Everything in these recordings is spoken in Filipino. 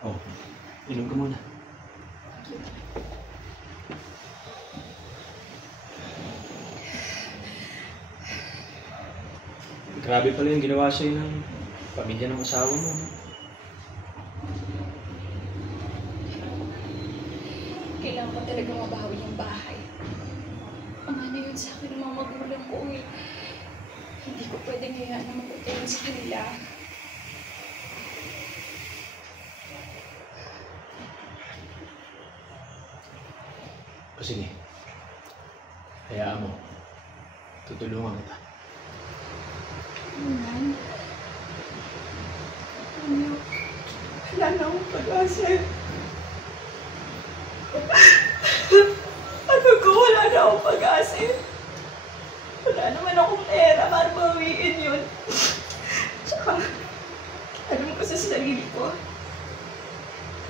Oh, inom ka muna. Grabe pala yung ginawa sa'yo ng pamilya ng asawa mo. Kailangan ko talaga mabawi yung bahay. Ama na yun sa akin ng mga magulang ko eh. Hindi ko pwedeng hayaan na magpatayin sa kanila. O sige, hayaan mo. Tutulungan kita. Nan? Ano? Wala na akong pag-asa. Ano ko? Wala na akong pag-asa. Wala naman akong pera para bawiin yun. Tsaka, alam ko sa sarili ko.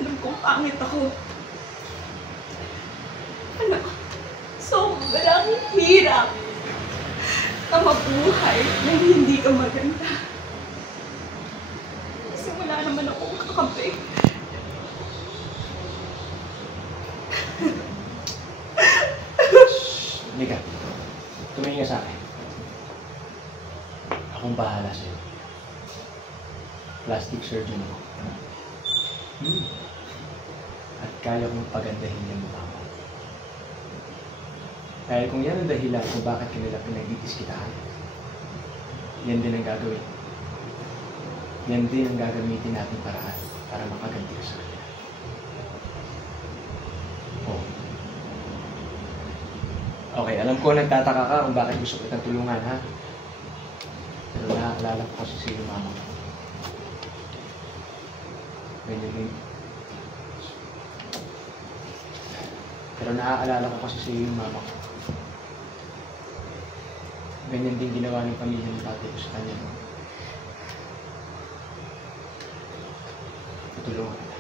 Alam kong pangit ako. Alam ko, sobrang hirap na mabuhay na hindi ka maganda. Kasi wala naman akong kakampi. Nika, tumingin ka sa akin. Akong bahala sa'yo. Plastic surgeon ako. At kaya kong pagandahin yung mukha mo. Dahil kung yan ang dahilan kung bakit kanila pinag-iiskitahan, yan din ang gagawin. Yan din ang gagamitin natin paraan para makaganti ka sa kanila. Oh. Okay, alam ko nagtataka ka kung bakit gusto kitang tulungan, ha? Pero naaalala ko kasi sa'yo, mama ko. Ganyan din. Pero naaalala ko kasi sa'yo yung mama ko. Ganyan din ginawa ng pamilya ng tatay ko sa kanya. Tutulungan kita.